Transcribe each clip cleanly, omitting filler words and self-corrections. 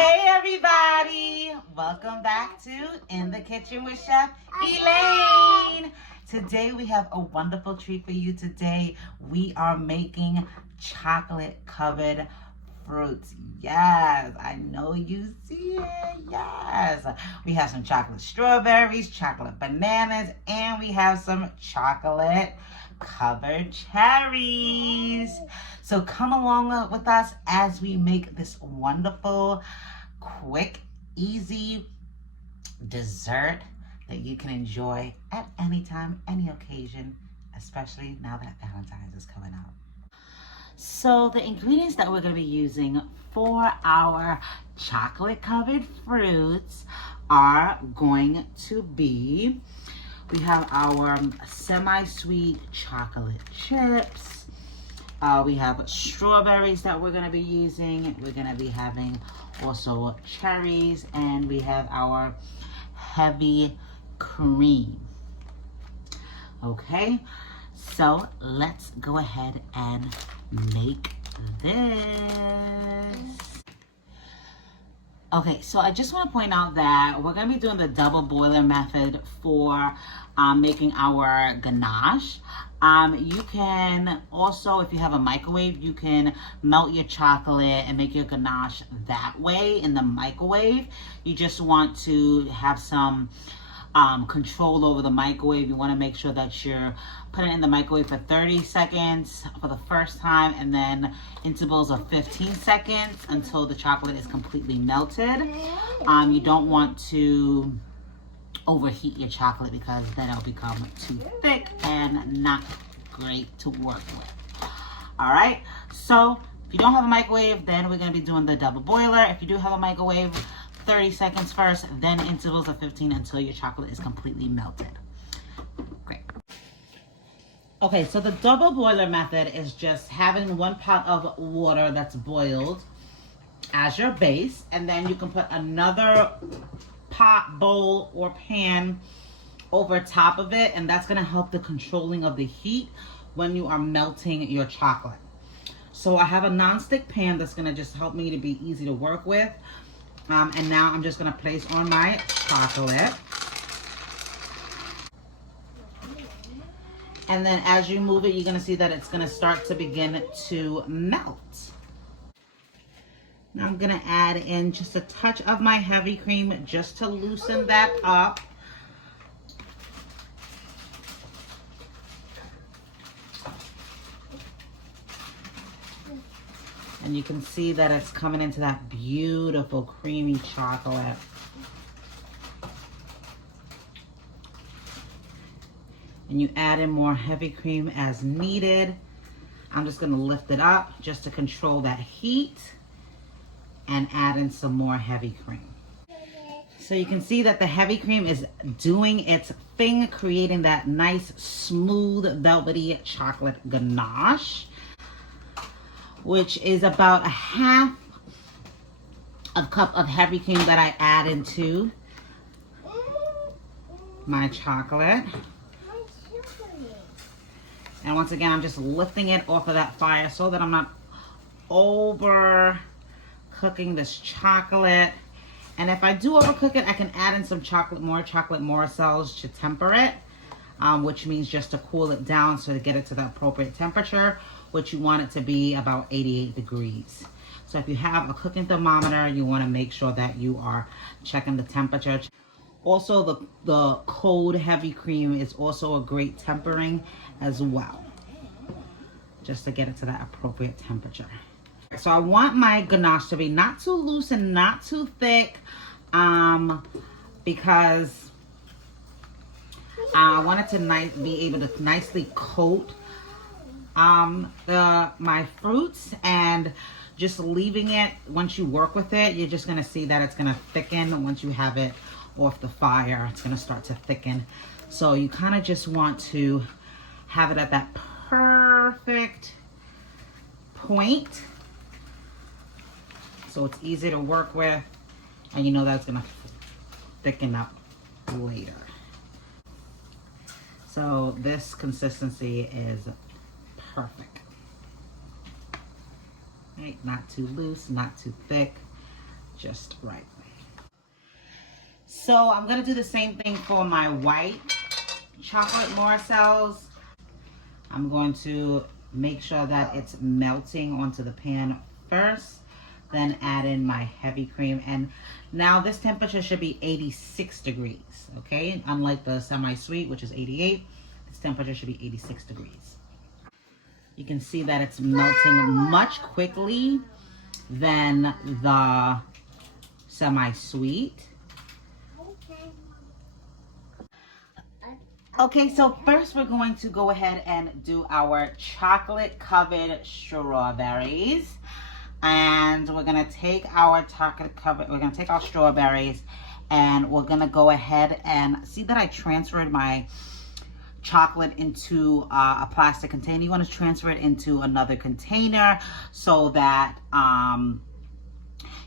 Hey everybody! Welcome back to In the Kitchen with Chef Elaine. Today we have a wonderful treat for you. Today we are making chocolate covered fruits. Yes, I know you see it. Yes. We have some chocolate strawberries, chocolate bananas, and we have some chocolate covered cherries. So come along with us as we make this wonderful, quick, easy dessert that you can enjoy at any time, any occasion, especially now that Valentine's is coming up. So the ingredients that we're going to be using for our chocolate covered fruits are going to be, we have our semi-sweet chocolate chips. We have strawberries that we're going to be using. We're going to be having also cherries, and we have our heavy cream. Okay, so let's go ahead and make this. Okay, so I just want to point out that we're going to be doing the double boiler method for making our ganache. You can also, if you have a microwave, you can melt your chocolate and make your ganache that way in the microwave. You just want to have some control over the microwave. You want to make sure that you're putting it in the microwave for 30 seconds for the first time, and then intervals of 15 seconds until the chocolate is completely melted. You don't want to overheat your chocolate because then it'll become too thick and not great to work with. All right, so if you don't have a microwave, then we're going to be doing the double boiler. If you do have a microwave, 30 seconds first, then intervals of 15 until your chocolate is completely melted. Great. Okay, so the double boiler method is just having 1 pot of water that's boiled as your base, and then you can put another pot, bowl, or pan over top of it, and that's going to help the controlling of the heat when you are melting your chocolate. So I have a non-stick pan that's going to just help me to be easy to work with. And now I'm just going to place on my chocolate. And then as you move it, you're going to see that it's going to start to begin to melt. Now I'm going to add in just a touch of my heavy cream just to loosen that up. And you can see that it's coming into that beautiful creamy chocolate. And you add in more heavy cream as needed. I'm just going to lift it up just to control that heat and add in some more heavy cream. So you can see that the heavy cream is doing its thing, creating that nice, smooth, velvety chocolate ganache, which is about 1/2 cup of heavy cream that I add into my chocolate. And once again, I'm just lifting it off of that fire so that I'm not over cooking this chocolate. And if I do overcook it, I can add in some chocolate morsels to temper it, which means just to cool it down so to get it to the appropriate temperature, which you want it to be about 88 degrees. So if you have a cooking thermometer, you want to make sure that you are checking the temperature. Also, the cold heavy cream is also a great tempering as well, just to get it to that appropriate temperature. So I want my ganache to be not too loose and not too thick, because I want it to be able to nicely coat my fruits, and just leaving it, once you work with it, you're just going to see that it's going to thicken. Once you have it off the fire, it's going to start to thicken. So you kind of just want to have it at that perfect point so it's easy to work with, and you know that it's going to thicken up later. So this consistency is perfect. Right? Not too loose, not too thick. just right. So I'm gonna do the same thing for my white chocolate Marcel's. I'm going to make sure that it's melting onto the pan first, then add in my heavy cream. And now this temperature should be 86 degrees, okay? Unlike the semi-sweet, which is 88, this temperature should be 86 degrees. You can see that it's melting much quickly than the semi-sweet. Okay, so first we're going to go ahead and do our chocolate covered strawberries. And we're gonna take our strawberries, and we're gonna go ahead and see that I transferred my chocolate into a plastic container. You want to transfer it into another container so that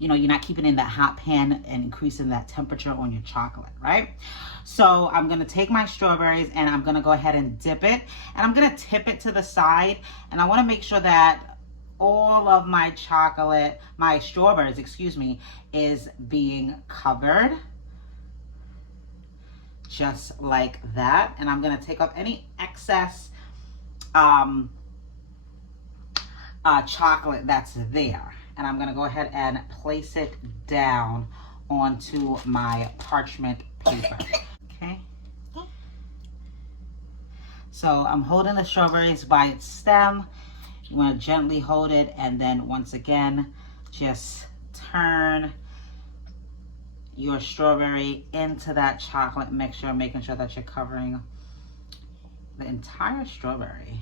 you know, you're not keeping it in that hot pan and increasing that temperature on your chocolate, right? So I'm gonna take my strawberries and I'm gonna go ahead and dip it, and I'm gonna tip it to the side, and I wanna make sure that all of my chocolate, my strawberries, excuse me, is being covered. Just like that. And I'm gonna take off any excess chocolate that's there. And I'm gonna go ahead and place it down onto my parchment paper, okay? So I'm holding the strawberries by its stem. You wanna gently hold it, and then once again, just turn your strawberry into that chocolate mixture, making sure that you're covering the entire strawberry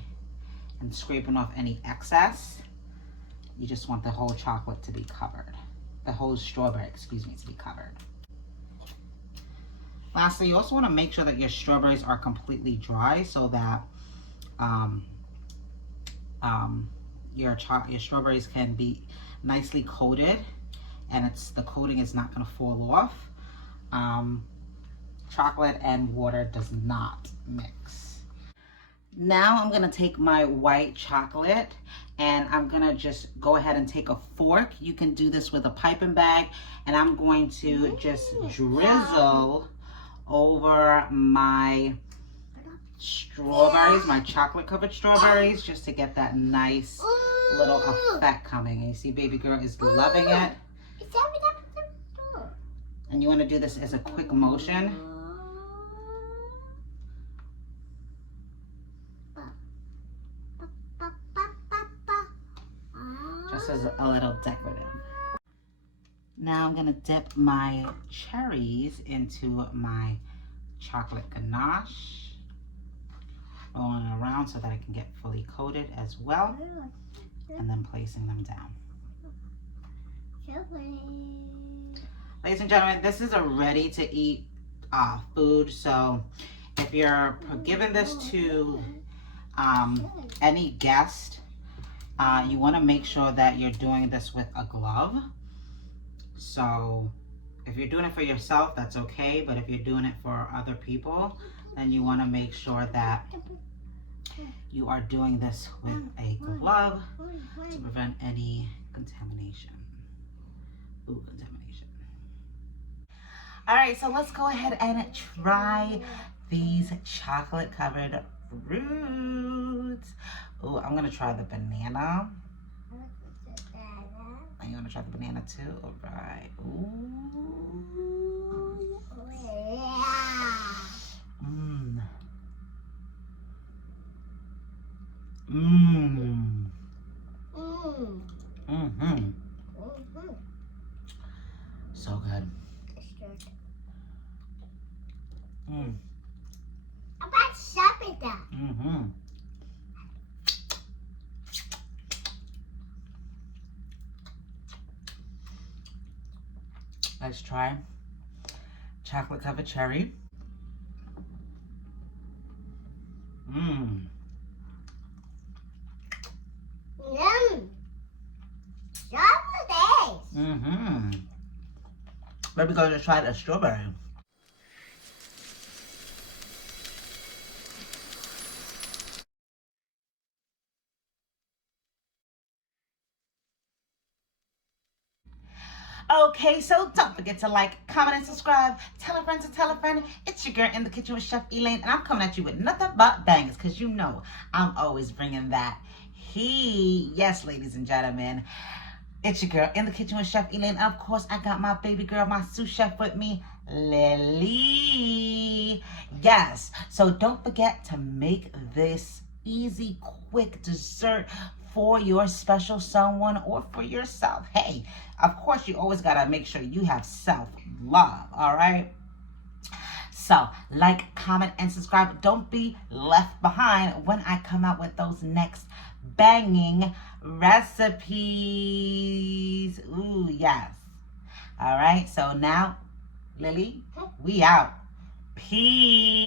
and scraping off any excess. You just want the whole chocolate to be covered. The whole strawberry, excuse me, to be covered. Lastly, you also want to make sure that your strawberries are completely dry so that your strawberries can be nicely coated, and the coating is not going to fall off. Chocolate and water does not mix. Now I'm going to take my white chocolate, and I'm going to just go ahead and take a fork. You can do this with a piping bag, and I'm going to just drizzle over my strawberries, my chocolate covered strawberries, just to get that nice little effect coming. And you see baby girl is loving it. And you want to do this as a quick motion. Just as a little decorative. Now I'm going to dip my cherries into my chocolate ganache, rolling it around so that I can get fully coated as well, and then placing them down. Ladies and gentlemen, this is a ready to eat food, so if you're giving this to any guest, you want to make sure that you're doing this with a glove. So if you're doing it for yourself, that's okay, but if you're doing it for other people, then you want to make sure that you are doing this with a glove to prevent any contamination, food contamination. All right, so let's go ahead and try these chocolate covered fruits. Oh, I'm gonna try the banana. And you wanna try the banana too? All right. Ooh. Mmm. Mmm. Mm-hmm. So good. Mm. Mm-hmm. Let's try chocolate covered cherry. Mmm. Yum. Chocolate. Mm-hmm. Maybe go to try the strawberry. Okay, so don't forget to like, comment, and subscribe. Tell a friend to tell a friend. It's your girl in the kitchen with Chef Elaine, and I'm coming at you with nothing but bangers, because you know I'm always bringing that heat. Yes, ladies and gentlemen, it's your girl in the kitchen with Chef Elaine. And of course, I got my baby girl, my sous chef with me, Lily. Yes, so don't forget to make this easy, quick dessert for your special someone or for yourself. Hey, of course, you always got to make sure you have self-love, all right? So, like, comment, and subscribe. Don't be left behind when I come out with those next banging recipes. Ooh, yes. All right, so now, Lily, we out. Peace.